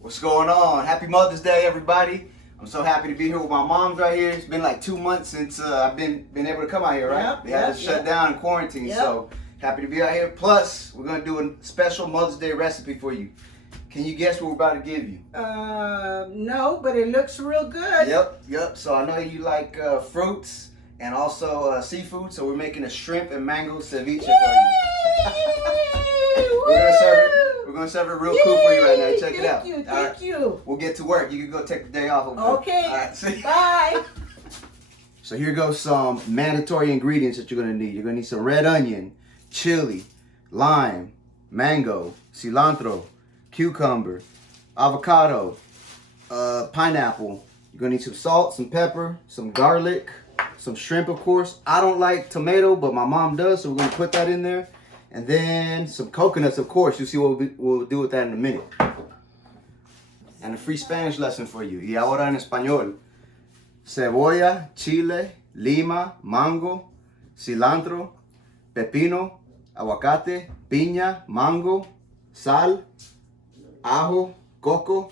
What's going on? Happy Mother's Day, everybody. I'm so happy to be here with my moms right here. It's been like 2 months since I've been able to come out here, right? Yep, they had to shut down and quarantine, so happy to be out here. Plus, we're going to do a special Mother's Day recipe for you. Can you guess what we're about to give you? No, but it looks real good. Yep. So I know you like fruits and also seafood, so we're making a shrimp and mango ceviche for you. We're gonna serve it real cool for you right now. Check it out. Thank you. We'll get to work. You can go take the day off. Okay. All right, see? Bye. So here goes some mandatory ingredients that you're gonna need. You're gonna need some red onion, chili, lime, mango, cilantro, cucumber, avocado, pineapple. You're gonna need some salt, some pepper, some garlic, some shrimp, of course. I don't like tomato, but my mom does, so we're gonna put that in there. And then some coconuts, of course. You'll see what we'll do with that in a minute. And a free Spanish lesson for you. Y ahora en español. Cebolla, chile, lima, mango, cilantro, pepino, aguacate, piña, mango, sal, ajo, coco,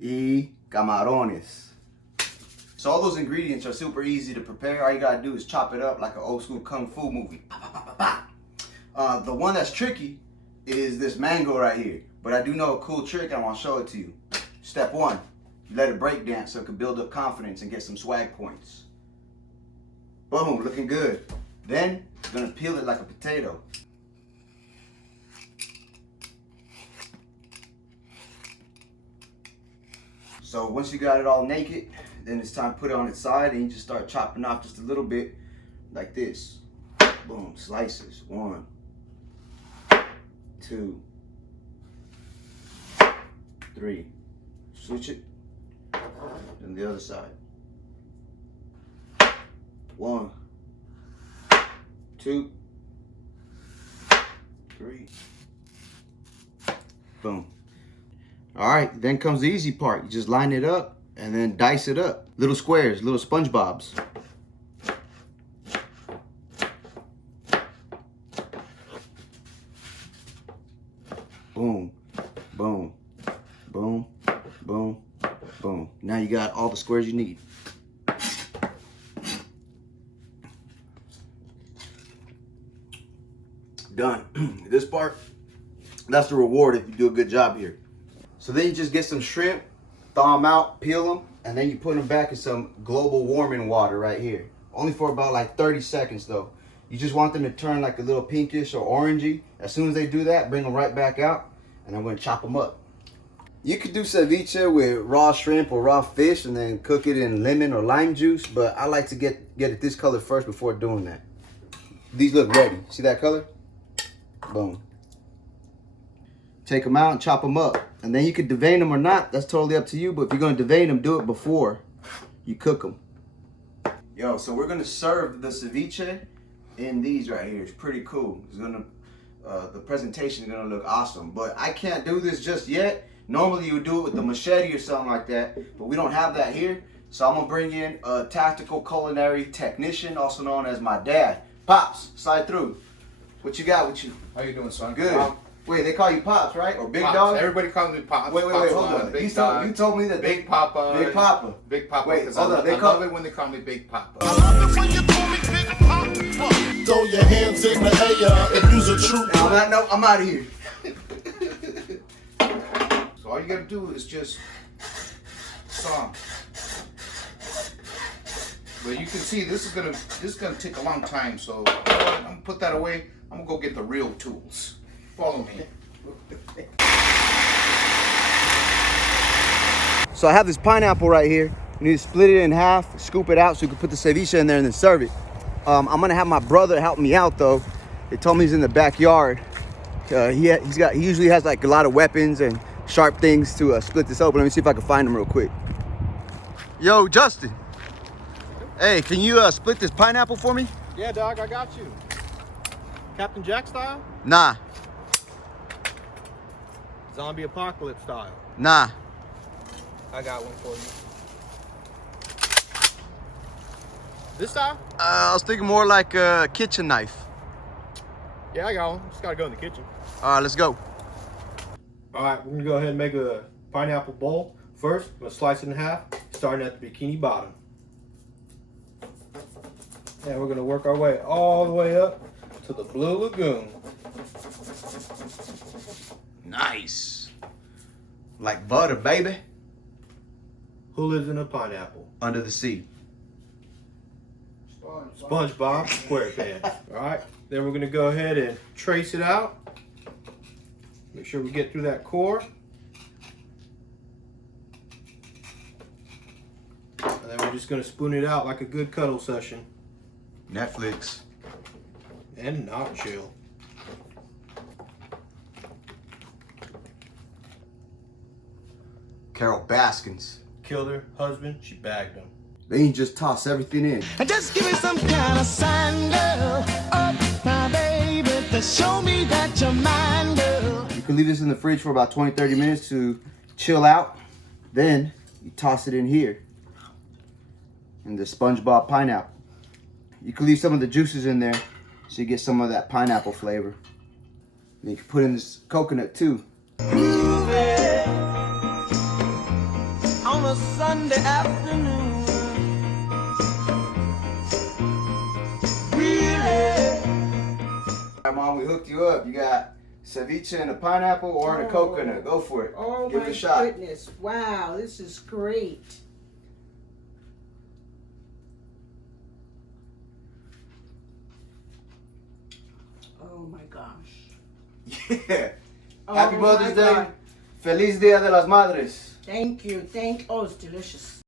y camarones. So all those ingredients are super easy to prepare. All you gotta do is chop it up like an old school kung fu movie. The one that's tricky is this mango right here. But I do know a cool trick and I want to show it to you. Step one, you let it break dance so it can build up confidence and get some swag points. Boom, looking good. Then, you're gonna peel it like a potato. So once you got it all naked, then it's time to put it on its side and you just start chopping off just a little bit like this. Boom, slices. 1, 2, 3. Switch it. Then the other side. 1, 2, 3. Boom. All right, then comes the easy part. You just line it up and then dice it up. Little squares, little SpongeBobs. Boom, boom, boom, boom, boom. Now you got all the squares you need. Done. This part, that's the reward if you do a good job here. So then you just get some shrimp, thaw them out, peel them, and then you put them back in some global warming water right here. Only for about like 30 seconds though. You just want them to turn like a little pinkish or orangey. As soon as they do that, bring them right back out, and I'm gonna chop them up. You could do ceviche with raw shrimp or raw fish and then cook it in lemon or lime juice, but I like to get it this color first before doing that. These look ready. See that color? Boom. Take them out and chop them up. And then you could devein them or not. That's totally up to you, but if you're gonna devein them, do it before you cook them. Yo, so we're gonna serve the ceviche in these right here. It's pretty cool. It's gonna, the presentation is gonna look awesome. But I can't do this just yet. Normally you would do it with the machete or something like that, but we don't have that here. So I'm gonna bring in a tactical culinary technician, also known as my dad. Pops, slide through. What you got with you? How you doing, son? Good. Wait, they call you Pops, right? Or Big Pops. Dog? Everybody calls me Pops. Wait, Pops hold on. Big You Dog. told me that Big Papa. Big Papa. Big Papa. Wait, hold on. I love it when they call me Big Papa. I love it when you call me Big Papa. Throw your hands in the air if you's a true. On that note, I'm out of here. So all you gotta do is just saw. But you can see this is gonna take a long time. So I'm gonna put that away. I'm gonna go get the real tools. Follow me. So I have this pineapple right here. You need to split it in half, scoop it out so you can put the ceviche in there and then serve it. I'm gonna have my brother help me out though. They told me he's in the backyard. He usually has like a lot of weapons and sharp things to split this open. Let me see if I can find him real quick. Yo, Justin. Hey, can you split this pineapple for me? Yeah, dog, I got you. Captain Jack style? Nah. Zombie apocalypse style? Nah. I got one for you. This style? I was thinking more like a kitchen knife. Yeah, I got one. Just gotta go in the kitchen. All right, let's go. All right, we're gonna go ahead and make a pineapple bowl. First, I'm going to slice it in half, starting at the bikini bottom. And we're going to work our way all the way up to the Blue Lagoon. Nice. Like butter, baby. Who lives in a pineapple? Under the sea. SpongeBob SquarePants. Alright, then we're going to go ahead and trace it out. Make sure we get through that core. And then we're just going to spoon it out like a good cuddle session. Netflix. And not chill. Carol Baskins. Killed her husband, she bagged him. Then you just toss everything in. Just give me some kind of sign, girl. Oh, my baby, to show me that you're mine, girl. You can leave this in the fridge for about 20-30 minutes to chill out. Then you toss it in here. In the SpongeBob pineapple. You can leave some of the juices in there so you get some of that pineapple flavor. Then you can put in this coconut too. On a Sunday afternoon. Alright, Mom, we hooked you up. You got ceviche and a pineapple or in a coconut. Go for it. Oh Give my it a shot. goodness. Wow, this is great. Oh my gosh. Yeah. Oh Happy my Mother's Day. God. Feliz Dia de las Madres. Thank you. Oh, it's delicious.